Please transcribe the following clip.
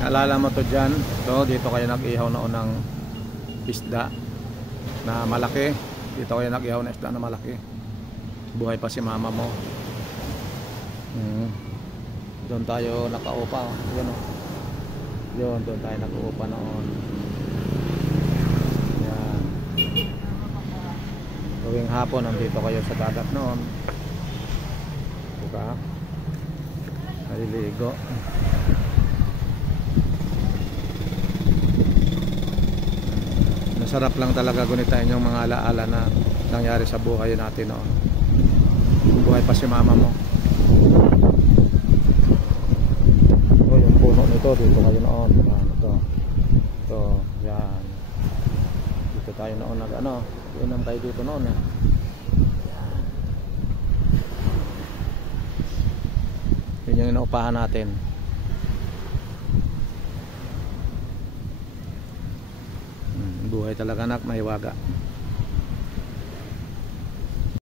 Naalala mo to dyan? So, dito kayo nag-ihaw noon ng isda na malaki. Dito kayo nag-ihaw ng isda na malaki. Buhay pa si mama mo. Doon tayo nakaupa. Yun, oh. Yun, doon tayo nag-uupa noon. Yan. Tuwing hapon, nandito kayo sa dagat noon. Diba? Naliligo. Masarap lang talaga gunitain yung mga alaala na nangyari sa buhay natin noon. Buhay pa si mama mo. O, yung puno nito, dito kayo noon. Ito. Ito, yan. Dito tayo noon nag-ano. Inom tayo dito noon eh. Yun yung inaupahan natin. Buhay talaga anak, may waga.